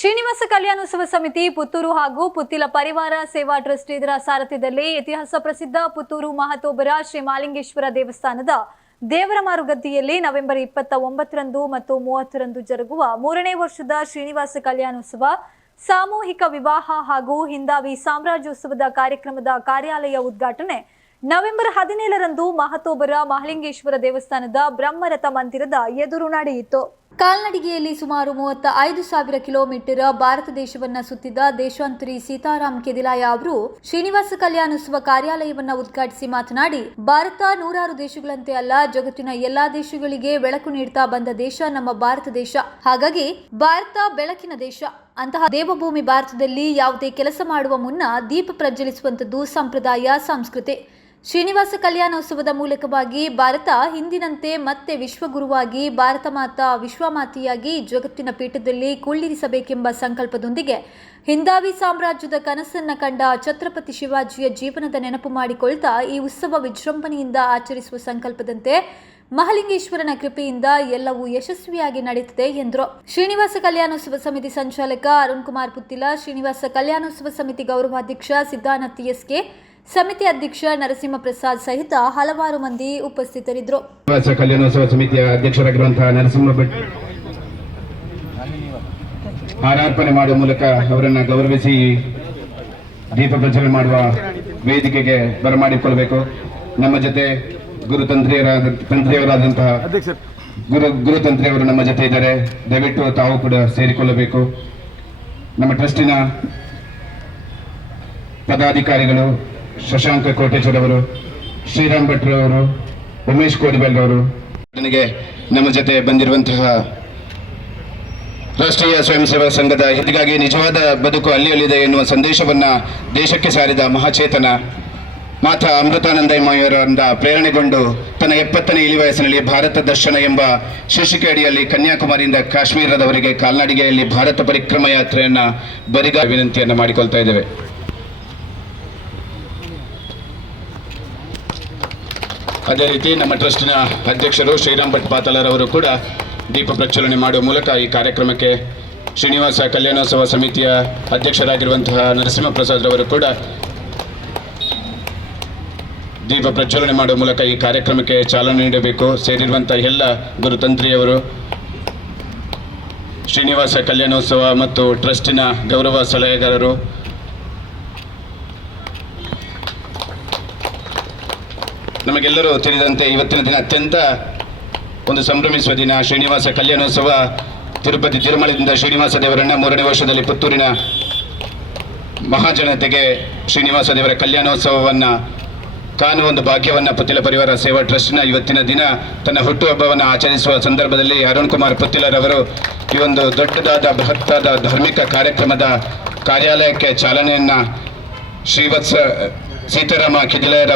ಶ್ರೀನಿವಾಸ ಕಲ್ಯಾಣೋತ್ಸವ ಸಮಿತಿ ಪುತ್ತೂರು ಹಾಗೂ ಪುತ್ತಿಲ ಪರಿವಾರ ಸೇವಾ ಟ್ರಸ್ಟ್ ಇದರ ಸಾರಥ್ಯದಲ್ಲಿ ಇತಿಹಾಸ ಪ್ರಸಿದ್ಧ ಪುತ್ತೂರು ಮಹತೋಬರ ಶ್ರೀ ಮಾಲಿಂಗೇಶ್ವರ ದೇವಸ್ಥಾನದ ದೇವರ ಮಾರುಗದ್ದಿಯಲ್ಲಿ ನವೆಂಬರ್ ಇಪ್ಪತ್ತ ಒಂಬತ್ತರಂದು ಮತ್ತು ಮೂವತ್ತರಂದು ಜರುಗುವ ಮೂರನೇ ವರ್ಷದ ಶ್ರೀನಿವಾಸ ಕಲ್ಯಾಣೋತ್ಸವ ಸಾಮೂಹಿಕ ವಿವಾಹ ಹಾಗೂ ಹಿಂದಾವಿ ಸಾಮ್ರಾಜ್ಯೋತ್ಸವದ ಕಾರ್ಯಕ್ರಮದ ಕಾರ್ಯಾಲಯ ಉದ್ಘಾಟನೆ ನವೆಂಬರ್ ಹದಿನೇಳರಂದು ಮಹತೋಬರ ಮಹಲಿಂಗೇಶ್ವರ ದೇವಸ್ಥಾನದ ಬ್ರಹ್ಮರಥ ಮಂದಿರದ ಎದುರು ನಡೆಯಿತು. ಕಾಲ್ನಡಿಗೆಯಲ್ಲಿ ಸುಮಾರು ಮೂವತ್ತ ಐದು ಸಾವಿರ ಕಿಲೋಮೀಟರ್ ಭಾರತ ದೇಶವನ್ನ ಸುತ್ತಿದ್ದ ದೇಶಾಂತರಿ ಸೀತಾರಾಮ್ ಕೆದಿಲಾಯ ಅವರು ಶ್ರೀನಿವಾಸ ಕಲ್ಯಾಣಿಸುವ ಕಾರ್ಯಾಲಯವನ್ನ ಉದ್ಘಾಟಿಸಿ ಮಾತನಾಡಿ, ಭಾರತ ನೂರಾರು ದೇಶಗಳಂತೆ ಅಲ್ಲ, ಜಗತ್ತಿನ ಎಲ್ಲಾ ದೇಶಗಳಿಗೆ ಬೆಳಕು ನೀಡ್ತಾ ಬಂದ ದೇಶ ನಮ್ಮ ಭಾರತ ದೇಶ. ಹಾಗಾಗಿ, ಭಾರತ ಬೆಳಕಿನ ದೇಶ. ಅಂತಹ ದೇವಭೂಮಿ ಭಾರತದಲ್ಲಿ ಯಾವುದೇ ಕೆಲಸ ಮಾಡುವ ಮುನ್ನ ದೀಪ ಪ್ರಜ್ವಲಿಸುವಂಥದ್ದು ಸಂಪ್ರದಾಯ, ಸಂಸ್ಕೃತಿ. ಶ್ರೀನಿವಾಸ ಕಲ್ಯಾಣೋತ್ಸವದ ಮೂಲಕವಾಗಿ ಭಾರತ ಹಿಂದಿನಂತೆ ಮತ್ತೆ ವಿಶ್ವಗುರುವಾಗಿ, ಭಾರತ ಮಾತಾ ವಿಶ್ವಮಾತೆಯಾಗಿ ಜಗತ್ತಿನ ಪೀಠದಲ್ಲಿ ಕುಳ್ಳಿರಿಸಬೇಕೆಂಬ ಸಂಕಲ್ಪದೊಂದಿಗೆ ಹಿಂದಾವಿ ಸಾಮ್ರಾಜ್ಯದ ಕನಸನ್ನ ಕಂಡ ಛತ್ರಪತಿ ಶಿವಾಜಿಯ ಜೀವನದ ನೆನಪು ಮಾಡಿಕೊಳ್ತಾ ಈ ಉತ್ಸವ ವಿಜೃಂಭಣೆಯಿಂದ ಆಚರಿಸುವ ಸಂಕಲ್ಪದಂತೆ ಮಹಲಿಂಗೇಶ್ವರನ ಕೃಪೆಯಿಂದ ಎಲ್ಲವೂ ಯಶಸ್ವಿಯಾಗಿ ನಡೆಯುತ್ತದೆ ಎಂದರು. ಶ್ರೀನಿವಾಸ ಕಲ್ಯಾಣೋತ್ಸವ ಸಮಿತಿ ಸಂಚಾಲಕ ಅರುಣ್ ಕುಮಾರ್ ಪುತ್ತಿಲ, ಶ್ರೀನಿವಾಸ ಕಲ್ಯಾಣೋತ್ಸವ ಸಮಿತಿ ಗೌರವಾಧ್ಯಕ್ಷ ಸಿದ್ದಾನತ್ ಎಸ್ಕೆ ಸಮಿತಿ ಅಧ್ಯಕ್ಷ ನರಸಿಂಹ ಪ್ರಸಾದ್ ಸಹಿತ ಹಲವಾರು ಮಂದಿ ಉಪಸ್ಥಿತರಿದ್ದರು. ಕಲ್ಯಾಣೋತ್ಸವ ಸಮಿತಿಯ ಅಧ್ಯಕ್ಷರಾಗಿರುವಂತಹ ನರಸಿಂಹ ಭಟ್ ಹಾರಾರ್ಪಣೆ ಮಾಡುವ ಮೂಲಕ ಅವರನ್ನ ಗೌರವಿಸಿ ದೀಪ ಪ್ರಜ್ವಲನೆ ಮಾಡುವ ವೇದಿಕೆಗೆ ಬರಮಾಡಿಕೊಳ್ಳಬೇಕು ನಮ್ಮ ಜೊತೆ ಗುರು ತಂತ್ರಿಯರಾದ ತಂತ್ರಿಯವರಾದಂತಹ ಗುರು ಗುರುತಂತ್ರಿಯವರು ನಮ್ಮ ಜೊತೆ ಇದ್ದಾರೆ. ದಯವಿಟ್ಟು ತಾವು ಕೂಡ ಸೇರಿಕೊಳ್ಳಬೇಕು. ನಮ್ಮ ಟ್ರಸ್ಟಿನ ಪದಾಧಿಕಾರಿಗಳು ಶಶಾಂಕ ಕೋಟೇಶ್ವರ ಅವರು ಶ್ರೀರಾಮ್ ಭಟ್ರವರು, ಉಮೇಶ್ ಕೋಡಿಬೆಲ್ರವರು. ನನಗೆ ನಮ್ಮ ಜೊತೆ ಬಂದಿರುವಂತಹ ರಾಷ್ಟ್ರೀಯ ಸ್ವಯಂ ಸೇವಾ ಸಂಘದ ಹಿತಿಗಾಗಿ ನಿಜವಾದ ಬದುಕು ಅಲ್ಲಿಯಲ್ಲಿದೆ ಎನ್ನುವ ಸಂದೇಶವನ್ನ ದೇಶಕ್ಕೆ ಸಾರಿದ ಮಹಾಚೇತನ ಮಾತಾ ಅಮೃತಾನಂದಮಯವರಿಂದ ಪ್ರೇರಣೆಗೊಂಡು ತನ್ನ ಎಪ್ಪತ್ತನೇ ಇಳಿ ವಯಸ್ಸಿನಲ್ಲಿ ಭಾರತ ದರ್ಶನ ಎಂಬ ಶೀರ್ಷಿಕೆ ಅಡಿಯಲ್ಲಿ ಕನ್ಯಾಕುಮಾರಿಯಿಂದ ಕಾಶ್ಮೀರದವರೆಗೆ ಕಾಲ್ನಡಿಗೆಯಲ್ಲಿ ಭಾರತ ಪರಿಕ್ರಮ ಯಾತ್ರೆಯನ್ನು ಬರಿಗ ವಿನಂತಿಯನ್ನು ಮಾಡಿಕೊಳ್ತಾ ಇದ್ದೇವೆ. ಅದೇ ರೀತಿ ನಮ್ಮ ಟ್ರಸ್ಟಿನ ಅಧ್ಯಕ್ಷರು ಶ್ರೀರಾಮ್ ಭಟ್ ಪಾತಲರ್ ಅವರು ಕೂಡ ದೀಪ ಪ್ರಜ್ವಲನೆ ಮಾಡುವ ಮೂಲಕ ಈ ಕಾರ್ಯಕ್ರಮಕ್ಕೆ ಶ್ರೀನಿವಾಸ ಕಲ್ಯಾಣೋತ್ಸವ ಸಮಿತಿಯ ಅಧ್ಯಕ್ಷರಾಗಿರುವಂತಹ ನರಸಿಂಹ ಪ್ರಸಾದ್ರವರು ಕೂಡ ದೀಪ ಪ್ರಜ್ವಲನೆ ಮಾಡುವ ಮೂಲಕ ಈ ಕಾರ್ಯಕ್ರಮಕ್ಕೆ ಚಾಲನೆ ನೀಡಬೇಕು. ಸೇರಿರುವಂತಹ ಎಲ್ಲ ಗುರುತಂತ್ರಿಯವರು, ಶ್ರೀನಿವಾಸ ಕಲ್ಯಾಣೋತ್ಸವ ಮತ್ತು ಟ್ರಸ್ಟಿನ ಗೌರವ ಸಲಹೆಗಾರರು ನಮಗೆಲ್ಲರೂ ತಿಳಿದಂತೆ ಇವತ್ತಿನ ದಿನ ಅತ್ಯಂತ ಒಂದು ಸಂಭ್ರಮಿಸುವ ದಿನ. ಶ್ರೀನಿವಾಸ ಕಲ್ಯಾಣೋತ್ಸವ ತಿರುಪತಿ ತಿರುಮಲದಿಂದ ಶ್ರೀನಿವಾಸ ದೇವರನ್ನ ಮೂರನೇ ವರ್ಷದಲ್ಲಿ ಪುತ್ತೂರಿನ ಮಹಾಜನತೆಗೆ ಶ್ರೀನಿವಾಸ ದೇವರ ಕಲ್ಯಾಣೋತ್ಸವವನ್ನ ಕಾಣುವ ಒಂದು ಭಾಗ್ಯವನ್ನ ಪುತ್ತಿಲ ಪರಿವಾರ ಸೇವಾ ಟ್ರಸ್ಟ್ನ ಇವತ್ತಿನ ದಿನ ತನ್ನ ಹುಟ್ಟುಹಬ್ಬವನ್ನು ಆಚರಿಸುವ ಸಂದರ್ಭದಲ್ಲಿ ಅರುಣ್ ಕುಮಾರ್ ಪುತ್ತಿಲರವರು ಈ ಒಂದು ದೊಡ್ಡದಾದ, ಬೃಹತ್ತಾದ ಧಾರ್ಮಿಕ ಕಾರ್ಯಕ್ರಮದ ಕಾರ್ಯಾಲಯಕ್ಕೆ ಚಾಲನೆಯನ್ನ ಶ್ರೀವತ್ಸ ಸೀತಾರಾಮ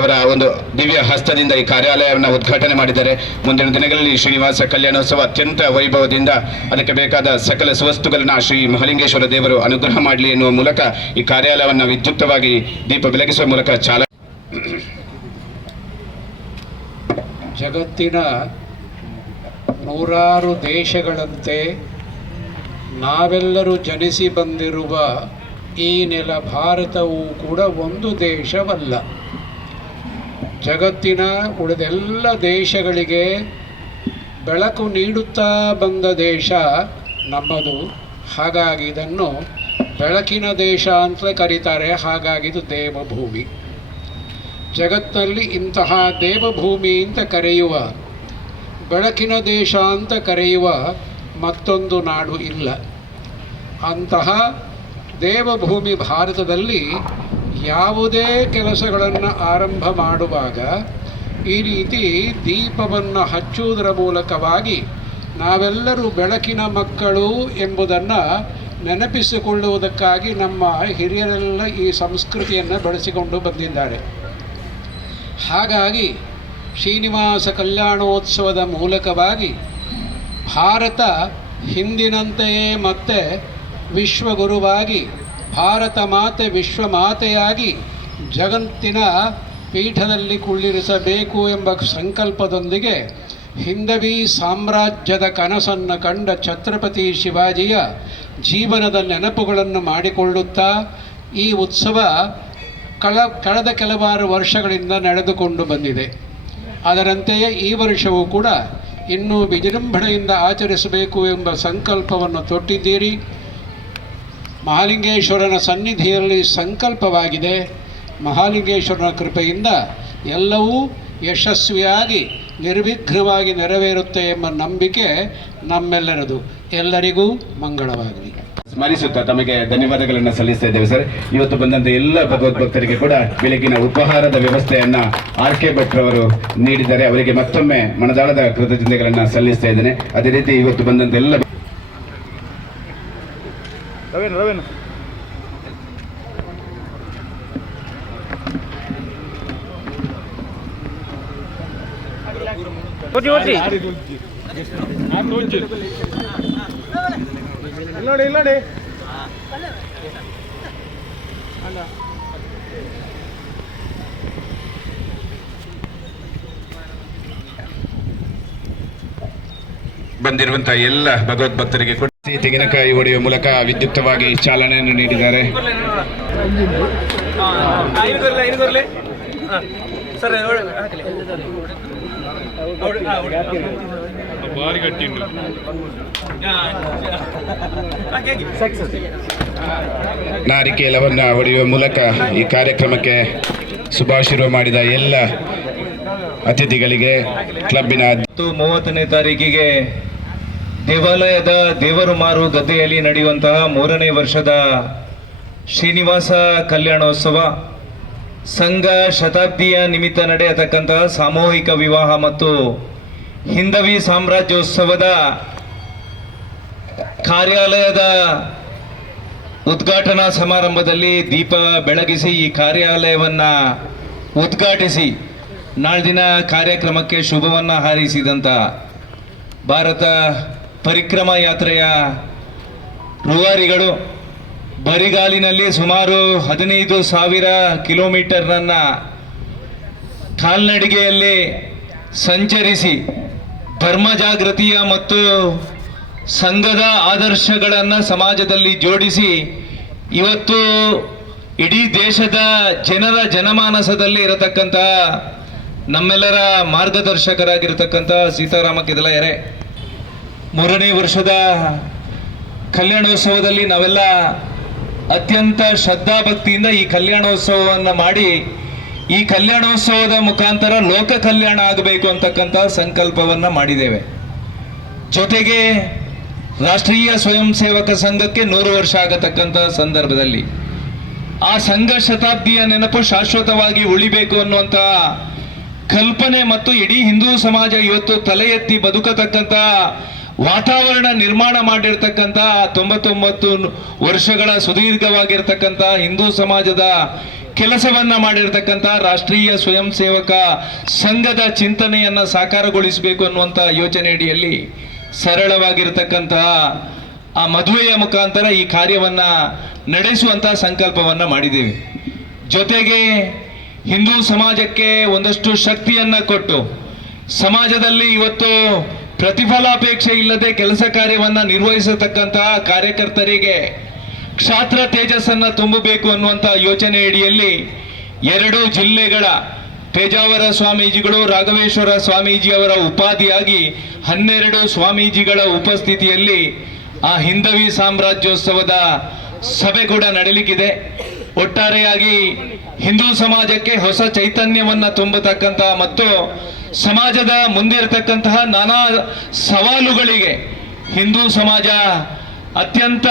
ಅವರ ಒಂದು ದಿವ್ಯ ಹಸ್ತದಿಂದ ಈ ಕಾರ್ಯಾಲಯವನ್ನು ಉದ್ಘಾಟನೆ ಮಾಡಿದ್ದಾರೆ. ಮುಂದಿನ ದಿನಗಳಲ್ಲಿ ಶ್ರೀನಿವಾಸ ಕಲ್ಯಾಣೋತ್ಸವ ಅತ್ಯಂತ ವೈಭವದಿಂದ ಅದಕ್ಕೆ ಬೇಕಾದ ಸಕಲ ಸುವಸ್ತುಗಳನ್ನು ಶ್ರೀ ಮಹಲಿಂಗೇಶ್ವರ ದೇವರು ಅನುಗ್ರಹ ಮಾಡಲಿ ಎನ್ನುವ ಮೂಲಕ ಈ ಕಾರ್ಯಾಲಯವನ್ನು ವಿದ್ಯುಕ್ತವಾಗಿ ದೀಪ ಬೆಳಗಿಸುವ ಮೂಲಕ ಚಾಲ ಜಗತ್ತಿನ ನೂರಾರು ದೇಶಗಳಂತೆ ನಾವೆಲ್ಲರೂ ಜನಿಸಿ ಬಂದಿರುವ ಈ ನೆಲ ಭಾರತವು ಕೂಡ ಒಂದು ದೇಶವಲ್ಲ. ಜಗತ್ತಿನ ಉಳಿದೆಲ್ಲ ದೇಶಗಳಿಗೆ ಬೆಳಕು ನೀಡುತ್ತಾ ಬಂದ ದೇಶ ನಮ್ಮದು. ಹಾಗಾಗಿ ಇದನ್ನು ಬೆಳಕಿನ ದೇಶ ಅಂತ ಕರೀತಾರೆ. ಹಾಗಾಗಿ ಇದು ದೇವಭೂಮಿ. ಜಗತ್ತಿನಲ್ಲಿ ಇಂತಹ ದೇವಭೂಮಿ ಅಂತ ಕರೆಯುವ, ಬೆಳಕಿನ ದೇಶ ಅಂತ ಕರೆಯುವ ಮತ್ತೊಂದು ನಾಡು ಇಲ್ಲ. ಅಂತಹ ದೇವಭೂಮಿ ಭಾರತದಲ್ಲಿ ಯಾವುದೇ ಕೆಲಸಗಳನ್ನು ಆರಂಭ ಮಾಡುವಾಗ ಈ ರೀತಿ ದೀಪವನ್ನು ಹಚ್ಚುವುದರ ಮೂಲಕವಾಗಿ ನಾವೆಲ್ಲರೂ ಬೆಳಕಿನ ಮಕ್ಕಳು ಎಂಬುದನ್ನು ನೆನಪಿಸಿಕೊಳ್ಳುವುದಕ್ಕಾಗಿ ನಮ್ಮ ಹಿರಿಯರೆಲ್ಲ ಈ ಸಂಸ್ಕೃತಿಯನ್ನು ಬೆಳೆಸಿಕೊಂಡು ಬಂದಿದ್ದಾರೆ. ಹಾಗಾಗಿ ಶ್ರೀನಿವಾಸ ಕಲ್ಯಾಣೋತ್ಸವದ ಮೂಲಕವಾಗಿ ಭಾರತ ಹಿಂದಿನಂತೆಯೇ ಮತ್ತೆ ವಿಶ್ವಗುರುವಾಗಿ, ಭಾರತ ಮಾತೆ ವಿಶ್ವ ಮಾತೆಯಾಗಿ ಜಗತ್ತಿನ ಪೀಠದಲ್ಲಿ ಕುಳ್ಳಿರಿಸಬೇಕು ಎಂಬ ಸಂಕಲ್ಪದೊಂದಿಗೆ ಹಿಂದವಿ ಸಾಮ್ರಾಜ್ಯದ ಕನಸನ್ನು ಕಂಡ ಛತ್ರಪತಿ ಶಿವಾಜಿಯ ಜೀವನದ ನೆನಪುಗಳನ್ನು ಮಾಡಿಕೊಳ್ಳುತ್ತಾ ಈ ಉತ್ಸವ ಕಳ, ಕಳೆದ ಕೆಲವಾರು ವರ್ಷಗಳಿಂದ ನಡೆದುಕೊಂಡು ಬಂದಿದೆ. ಅದರಂತೆಯೇ ಈ ವರ್ಷವೂ ಕೂಡ ಇನ್ನೂ ವಿಜೃಂಭಣೆಯಿಂದ ಆಚರಿಸಬೇಕು ಎಂಬ ಸಂಕಲ್ಪವನ್ನು ತೊಟ್ಟಿದ್ದೀರಿ. ಮಹಾಲಿಂಗೇಶ್ವರನ ಸನ್ನಿಧಿಯಲ್ಲಿ ಸಂಕಲ್ಪವಾಗಿದೆ. ಮಹಾಲಿಂಗೇಶ್ವರನ ಕೃಪೆಯಿಂದ ಎಲ್ಲವೂ ಯಶಸ್ವಿಯಾಗಿ, ನಿರ್ವಿಘ್ನವಾಗಿ ನೆರವೇರುತ್ತೆ ಎಂಬ ನಂಬಿಕೆ ನಮ್ಮೆಲ್ಲರದು. ಎಲ್ಲರಿಗೂ ಮಂಗಳವಾಗಲಿ. ಸ್ಮರಿಸುತ್ತಾ ತಮಗೆ ಧನ್ಯವಾದಗಳನ್ನು ಸಲ್ಲಿಸ್ತಾ ಇದ್ದೇವೆ ಸರ್. ಇವತ್ತು ಬಂದಂತ ಎಲ್ಲ ಭಗವದ್ಭಕ್ತರಿಗೆ ಕೂಡ ಬೆಳಗಿನ ಉಪಹಾರದ ವ್ಯವಸ್ಥೆಯನ್ನು ಆರ್ ಕೆ ಭಟ್ ರವರು ನೀಡಿದ್ದಾರೆ. ಅವರಿಗೆ ಮತ್ತೊಮ್ಮೆ ಮನದಾಳದ ಕೃತಜ್ಞತೆಗಳನ್ನು ಸಲ್ಲಿಸ್ತಾ ಇದ್ದೇನೆ. ಅದೇ ರೀತಿ ಇವತ್ತು ಬಂದಂತ ಎಲ್ಲ ರವೇನು ರವೇನು. ಓಟಿ ನೋಡಿ ಇಲ್ಲೋಡಿ ಇಲ್ಲೋಡಿ ಬಂದಿರುವಂತಹ ಎಲ್ಲ ಭಗವದ್ಭಕ್ತರಿಗೆ ತೆಂಗಿನಕಾಯಿ ಒಡೆಯುವ ಮೂಲಕ ವಿದ್ಯುಕ್ತವಾಗಿ ಚಾಲನೆಯನ್ನು ನೀಡಿದ್ದಾರೆ. ನಾರಿಕೇಲವನ್ನ ಹೊಡೆಯುವ ಮೂಲಕ ಈ ಕಾರ್ಯಕ್ರಮಕ್ಕೆ ಶುಭಾಶೀರ್ವ ಮಾಡಿದ ಎಲ್ಲ ಅತಿಥಿಗಳಿಗೆ, ಕ್ಲಬ್ಬಿನ ಮೂವತ್ತನೇ ತಾರೀಕಿಗೆ ದೇವಾಲಯದ ದೇವರು ಮಾರು ಗದ್ದೆಯಲ್ಲಿ ನಡೆಯುವಂತಹ ಮೂರನೇ ವರ್ಷದ ಶ್ರೀನಿವಾಸ ಕಲ್ಯಾಣೋತ್ಸವ, ಸಂಘ ಶತಾಬ್ದಿಯ ನಿಮಿತ್ತ ನಡೆಯತಕ್ಕಂತಹ ಸಾಮೂಹಿಕ ವಿವಾಹ ಮತ್ತು ಹಿಂದವಿ ಸಾಮ್ರಾಜ್ಯೋತ್ಸವದ ಕಾರ್ಯಾಲಯದ ಉದ್ಘಾಟನಾ ಸಮಾರಂಭದಲ್ಲಿ ದೀಪ ಬೆಳಗಿಸಿ ಈ ಕಾರ್ಯಾಲಯವನ್ನು ಉದ್ಘಾಟಿಸಿ ನಾಳ್ದಿನ ಕಾರ್ಯಕ್ರಮಕ್ಕೆ ಶುಭವನ್ನು ಹಾರೈಸಿದಂಥ ಭಾರತ ಪರಿಕ್ರಮ ಯಾತ್ರೆಯ ರೂವಾರಿಗಳು ಬರಿಗಾಲಿನಲ್ಲಿ ಸುಮಾರು ಹದಿನೈದು ಸಾವಿರ ಕಿಲೋಮೀಟರನ್ನು ಕಾಲ್ನಡಿಗೆಯಲ್ಲಿ ಸಂಚರಿಸಿ ಧರ್ಮ ಜಾಗೃತಿಯ ಮತ್ತು ಸಂಘದ ಆದರ್ಶಗಳನ್ನು ಸಮಾಜದಲ್ಲಿ ಜೋಡಿಸಿ ಇವತ್ತು ಇಡೀ ದೇಶದ ಜನರ ಜನಮಾನಸದಲ್ಲಿ ಇರತಕ್ಕಂತಹ ನಮ್ಮೆಲ್ಲರ ಮಾರ್ಗದರ್ಶಕರಾಗಿರ್ತಕ್ಕಂಥ ಸೀತಾರಾಮ ಕೆದಲಯರೆ. ಮೂರನೇ ವರ್ಷದ ಕಲ್ಯಾಣೋತ್ಸವದಲ್ಲಿ ನಾವೆಲ್ಲ ಅತ್ಯಂತ ಶ್ರದ್ಧಾಭಕ್ತಿಯಿಂದ ಈ ಕಲ್ಯಾಣೋತ್ಸವವನ್ನು ಮಾಡಿ, ಈ ಕಲ್ಯಾಣೋತ್ಸವದ ಮುಖಾಂತರ ಲೋಕ ಕಲ್ಯಾಣ ಆಗಬೇಕು ಅಂತಕ್ಕಂಥ ಸಂಕಲ್ಪವನ್ನು ಮಾಡಿದ್ದೇವೆ. ಜೊತೆಗೆ ರಾಷ್ಟ್ರೀಯ ಸ್ವಯಂ ಸೇವಕ ಸಂಘಕ್ಕೆ ನೂರು ವರ್ಷ ಆಗತಕ್ಕಂಥ ಸಂದರ್ಭದಲ್ಲಿ ಆ ಸಂಘ ಶತಾಬ್ದಿಯ ನೆನಪು ಶಾಶ್ವತವಾಗಿ ಉಳಿಬೇಕು ಅನ್ನುವಂಥ ಕಲ್ಪನೆ ಮತ್ತು ಇಡೀ ಹಿಂದೂ ಸಮಾಜ ಇವತ್ತು ತಲೆ ಎತ್ತಿ ಬದುಕತಕ್ಕಂಥ ವಾತಾವರಣ ನಿರ್ಮಾಣ ಮಾಡಿರ್ತಕ್ಕಂಥ ತೊಂಬತ್ತೊಂಬತ್ತು ವರ್ಷಗಳ ಸುದೀರ್ಘವಾಗಿರ್ತಕ್ಕಂಥ ಹಿಂದೂ ಸಮಾಜದ ಕೆಲಸವನ್ನ ಮಾಡಿರ್ತಕ್ಕಂಥ ರಾಷ್ಟ್ರೀಯ ಸ್ವಯಂ ಸೇವಕ ಸಂಘದ ಚಿಂತನೆಯನ್ನ ಸಾಕಾರಗೊಳಿಸಬೇಕು ಅನ್ನುವಂಥ ಯೋಚನೆ ಅಡಿಯಲ್ಲಿ ಸರಳವಾಗಿರ್ತಕ್ಕಂತಹ ಆ ಮದುವೆಯ ಮುಖಾಂತರ ಈ ಕಾರ್ಯವನ್ನ ನಡೆಸುವಂತಹ ಸಂಕಲ್ಪವನ್ನ ಮಾಡಿದ್ದೇವೆ. ಜೊತೆಗೆ ಹಿಂದೂ ಸಮಾಜಕ್ಕೆ ಒಂದಷ್ಟು ಶಕ್ತಿಯನ್ನ ಕೊಟ್ಟು ಸಮಾಜದಲ್ಲಿ ಇವತ್ತು ಪ್ರತಿಫಲಾಪೇಕ್ಷೆ ಇಲ್ಲದೆ ಕೆಲಸ ಕಾರ್ಯವನ್ನ ನಿರ್ವಹಿಸತಕ್ಕಂತಹ ಕಾರ್ಯಕರ್ತರಿಗೆ ಕ್ಷಾತ್ರ ತೇಜಸ್ಸನ್ನ ತುಂಬಬೇಕು ಅನ್ನುವಂಥ ಯೋಚನೆ ಅಡಿಯಲ್ಲಿ ಎರಡು ಜಿಲ್ಲೆಗಳ ಪೇಜಾವರ ಸ್ವಾಮೀಜಿಗಳು, ರಾಘವೇಶ್ವರ ಸ್ವಾಮೀಜಿಯವರ ಉಪಾಧಿಯಾಗಿ ಹನ್ನೆರಡು ಸ್ವಾಮೀಜಿಗಳ ಉಪಸ್ಥಿತಿಯಲ್ಲಿ ಆ ಹಿಂದವಿ ಸಾಮ್ರಾಜ್ಯೋತ್ಸವದ ಸಭೆ ಕೂಡ ನಡೀಲಿಕ್ಕಿದೆ. ಒಟ್ಟಾರೆಯಾಗಿ ಹಿಂದೂ ಸಮಾಜಕ್ಕೆ ಹೊಸ ಚೈತನ್ಯವನ್ನ ತುಂಬತಕ್ಕಂಥ ಮತ್ತು ಸಮಾಜದ ಮುಂದಿರತಕ್ಕಂತಹ ನಾನಾ ಸವಾಲುಗಳಿಗೆ ಹಿಂದೂ ಸಮಾಜ ಅತ್ಯಂತ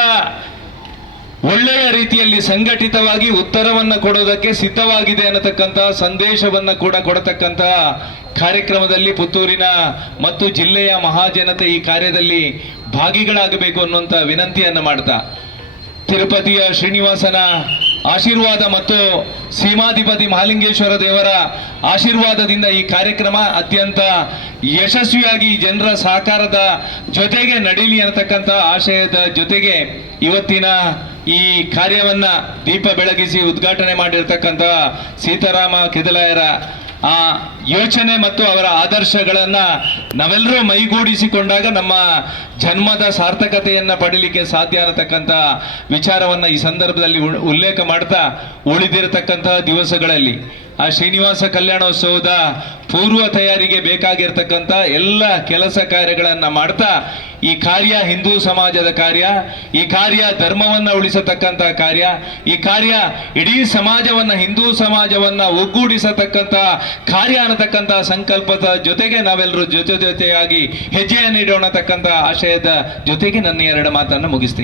ಒಳ್ಳೆಯ ರೀತಿಯಲ್ಲಿ ಸಂಘಟಿತವಾಗಿ ಉತ್ತರವನ್ನು ಕೊಡೋದಕ್ಕೆ ಸಿದ್ಧವಾಗಿದೆ ಅನ್ನತಕ್ಕಂತಹ ಸಂದೇಶವನ್ನ ಕೂಡ ಕೊಡತಕ್ಕಂತಹ ಕಾರ್ಯಕ್ರಮದಲ್ಲಿ ಪುತ್ತೂರಿನ ಮತ್ತು ಜಿಲ್ಲೆಯ ಮಹಾಜನತೆ ಈ ಕಾರ್ಯದಲ್ಲಿ ಭಾಗಿಗಳಾಗಬೇಕು ಅನ್ನುವಂಥ ವಿನಂತಿಯನ್ನು ಮಾಡ್ತಾ. ತಿರುಪತಿಯ ಶ್ರೀನಿವಾಸನ ಆಶೀರ್ವಾದ ಮತ್ತು ಸೀಮಾಧಿಪತಿ ಮಹಾಲಿಂಗೇಶ್ವರ ದೇವರ ಆಶೀರ್ವಾದದಿಂದ ಈ ಕಾರ್ಯಕ್ರಮ ಅತ್ಯಂತ ಯಶಸ್ವಿಯಾಗಿ ಜನರ ಸಹಕಾರದ ಜೊತೆಗೆ ನಡೀಲಿ ಅನ್ನತಕ್ಕಂಥ ಆಶಯದ ಜೊತೆಗೆ ಇವತ್ತಿನ ಈ ಕಾರ್ಯವನ್ನ ದೀಪ ಬೆಳಗಿಸಿ ಉದ್ಘಾಟನೆ ಮಾಡಿರ್ತಕ್ಕಂಥ ಸೀತಾರಾಮ ಕೆದಲಾಯರ ಆ ಯೋಚನೆ ಮತ್ತು ಅವರ ಆದರ್ಶಗಳನ್ನು ನಾವೆಲ್ಲರೂ ಮೈಗೂಡಿಸಿಕೊಂಡಾಗ ನಮ್ಮ ಜನ್ಮದ ಸಾರ್ಥಕತೆಯನ್ನು ಪಡೀಲಿಕ್ಕೆ ಸಾಧ್ಯ ಅನ್ನತಕ್ಕಂಥ ವಿಚಾರವನ್ನ ಈ ಸಂದರ್ಭದಲ್ಲಿ ಉಲ್- ಉಲ್ಲೇಖ ಮಾಡ್ತಾ ಉಳಿದಿರತಕ್ಕಂತಹ ದಿವಸಗಳಲ್ಲಿ. ಆ ಶ್ರೀನಿವಾಸ ಕಲ್ಯಾಣೋತ್ಸವದ ಪೂರ್ವ ತಯಾರಿಗೆ ಬೇಕಾಗಿರ್ತಕ್ಕಂಥ ಎಲ್ಲ ಕೆಲಸ ಕಾರ್ಯಗಳನ್ನು ಮಾಡ್ತಾ ಈ ಕಾರ್ಯ ಹಿಂದೂ ಸಮಾಜದ ಕಾರ್ಯ, ಈ ಕಾರ್ಯ ಧರ್ಮವನ್ನ ಉಳಿಸತಕ್ಕಂಥ ಕಾರ್ಯ, ಈ ಕಾರ್ಯ ಇಡೀ ಸಮಾಜವನ್ನ, ಹಿಂದೂ ಸಮಾಜವನ್ನ ಒಗ್ಗೂಡಿಸತಕ್ಕಂಥ ಕಾರ್ಯ ಅನ್ನತಕ್ಕಂಥ ಸಂಕಲ್ಪದ ಜೊತೆಗೆ ನಾವೆಲ್ಲರೂ ಜೊತೆ ಜೊತೆಯಾಗಿ ಹೆಜ್ಜೆಯನ್ನು ಇಡೋಣತಕ್ಕಂಥ ಆಶಯದ ಜೊತೆಗೆ ನನ್ನ ಎರಡು ಮಾತನ್ನು ಮುಗಿಸ್ತೀನಿ.